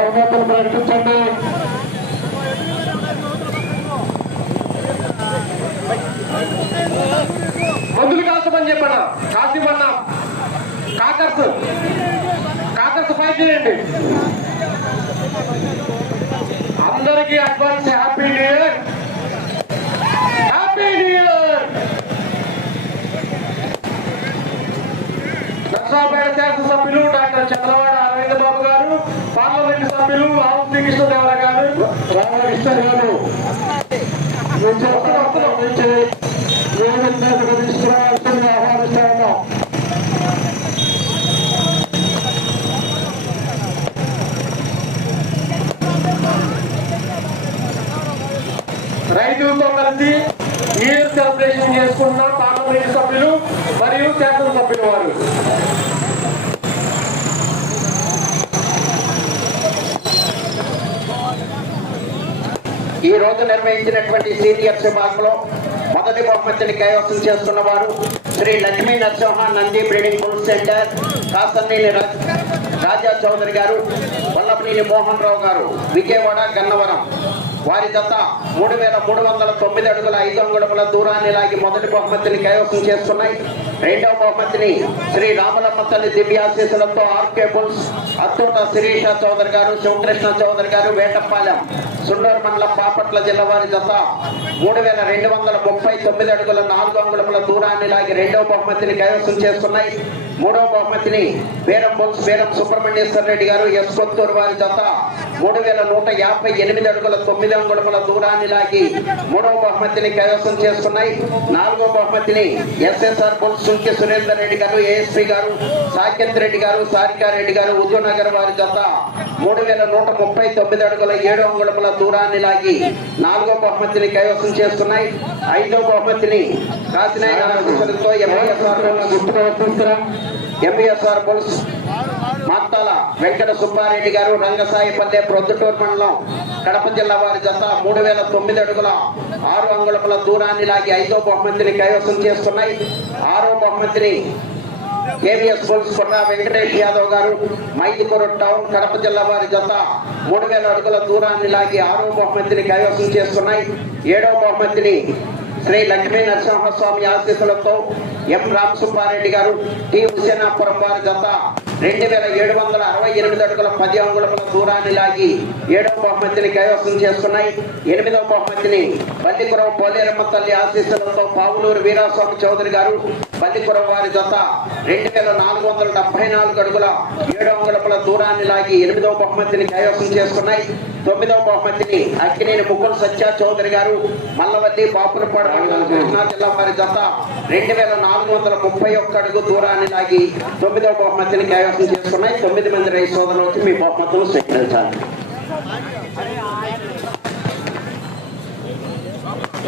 బహుమతులు ప్రకటించండి మందులు కాల్చమని చెప్పాను కాసిమన్నా కాకర్స్ కాకర్స్ ఫైట్ చేయండి. అందరికీ advance happy new year. Happy new year. Narsapeta శాసనసభ్యులు డాక్టర్ చంద్రబాబు. పిలువు సభ్యులు రావు శ్రీకృష్ణదేవర గారు రామకృష్ణదేవుడు గారు. ఆహ్వానిస్తా ఉన్నాం. రైతులతో కలిసి ఇయర్ సెలబ్రేషన్ చేసుకున్న పార్లమెంట్ సభ్యులు మరియు శాసనసభ్యులు వారు. ఈ రోజు నిర్వహించినటువంటి సీనియర్ విభాగంలో మొదటి బహుమతిని కైవసం చేస్తున్న వారు Shri Lakshmi Narasimha Nandi breeding bull centre కాసన్నీని Raja Chowdary గారు వల్లభనేని మోహన్ రావు గారు విజయవాడ గన్నవరం. వారి జత మూడు వేల మూడు వందల తొమ్మిది అడుగుల ఐదు అంగుళముల దూరాన్ని లాగి మొదటి బహుమతిని కైవసం చేస్తున్నాయి. రెండవ బహుమతిని శ్రీ రామలమ్మ తల్లి దివ్యాశీసులతో R K bulls Attota Sirisha Chowdary గారు శివకృష్ణ చౌదరి గారు వేటపాలెం సుండూరు మండలం బాపట్ల జిల్లా వారి జత మూడు వేల రెండు వందల ముప్పై తొమ్మిది అడుగుల నాలుగు అంగుళముల దూరాన్ని లాగి రెండవ బహుమతిని కైవసం చేస్తున్నాయి. మూడవ బహుమతిని వీరం బుల్స్ వీరం సుబ్రహ్మణ్యేశ్వర రెడ్డి గారు ఎస్ కొత్తూరు వారి జత మూడు వేల నూట యాభై ఎనిమిది అడుగుల తొమ్మిది అంగుళముల దూరాన్ని లాగి మూడవ బహుమతిని కైవసం చేసుకున్నాయి. నాలుగో బహుమతిని ఎస్ఎస్ఆర్ బుల్స్ సుంకి సురేందర్ రెడ్డి గారు ఏఎస్పీ గారు సాకేత్ రెడ్డి గారు సారికారెడ్డి గారు ఉద్యోనగర్ వారి జత మూడు వేల నూట ముప్పై తొమ్మిది అడుగుల ఏడు అంగుళముల దూరాన్ని లాగి నాలుగో బహుమతిని కైవసం చేసుకున్నాయి. ఐదో బహుమతిని కాశీనాయకులతో ఎంఐఎస్ఆర్ గుర్తుగా ఎంఈఎస్ఆర్ బుల్స్ మాత్తాల వెంకట సుబ్బారెడ్డి గారు రంగసాయిపల్లె ప్రొద్దుటూరు మండలం కడప జిల్లా వారి జత మూడు వేల తొమ్మిది అడుగుల ఆరు అంగుళముల దూరాన్ని లాగి ఐదో బహుమతిని కైవసం చేసుకున్నాయి. ఆరో బహుమతిని కేవీఎస్ బుల్స్ కొన్న వెంకటేష్ యాదవ్ గారు మైదుకూరు టౌన్ కడప జిల్లా వారి జత మూడు వేల అడుగుల దూరాన్ని లాగి ఆరో బహుమతిని కైవసం చేసుకున్నాయి. ఏడో బహుమతిని శ్రీ లక్ష్మీ నరసింహస్వామి ఆశీస్సులతో ఎం రామసుబ్బారెడ్డి గారు టి హుసేనాపురం వారి జత రెండు వేల ఏడు వందల అరవై ఎనిమిది అడుగుల పది అంగుళముల దూరాన్ని లాగి ఏడవ బహుమతిని కైవసం చేసుకున్నాయి ఎనిమిదవ బహుమతిని బల్లిపురం పోలేరమ్మ తల్లి ఆశీస్సులతో పావులూరు వీరాస్వామి చౌదరి గారు బల్లిపురం వారి జత రెండు వేల నాలుగు వందల డెబ్బై నాలుగు అడుగుల ఏడు అంగుళముల దూరాన్ని లాగి ఎనిమిదవ బహుమతిని కైవసం చేసుకున్నాయి. తొమ్మిదవ బహుమతిని అక్కినేని ముగ్గురు సత్య చౌదరి గారు మల్లవల్లి బాపులపాడు కృష్ణా జిల్లా వారి జత రెండు వేల నాలుగు వందల ముప్పై ఒక్క అడుగు దూరాన్ని లాగి తొమ్మిదవ బహుమతిని కైవసం చేసుకున్నాయి. తొమ్మిది మంది రైతు సోదరులు వచ్చి మీ బహుమతులు స్వీకరించాలి.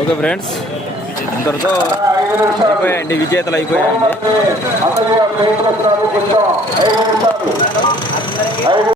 ఓకే ఫ్రెండ్స్ అందరితో అయిపోయాయండి విజేతలు అయిపోయాయండి.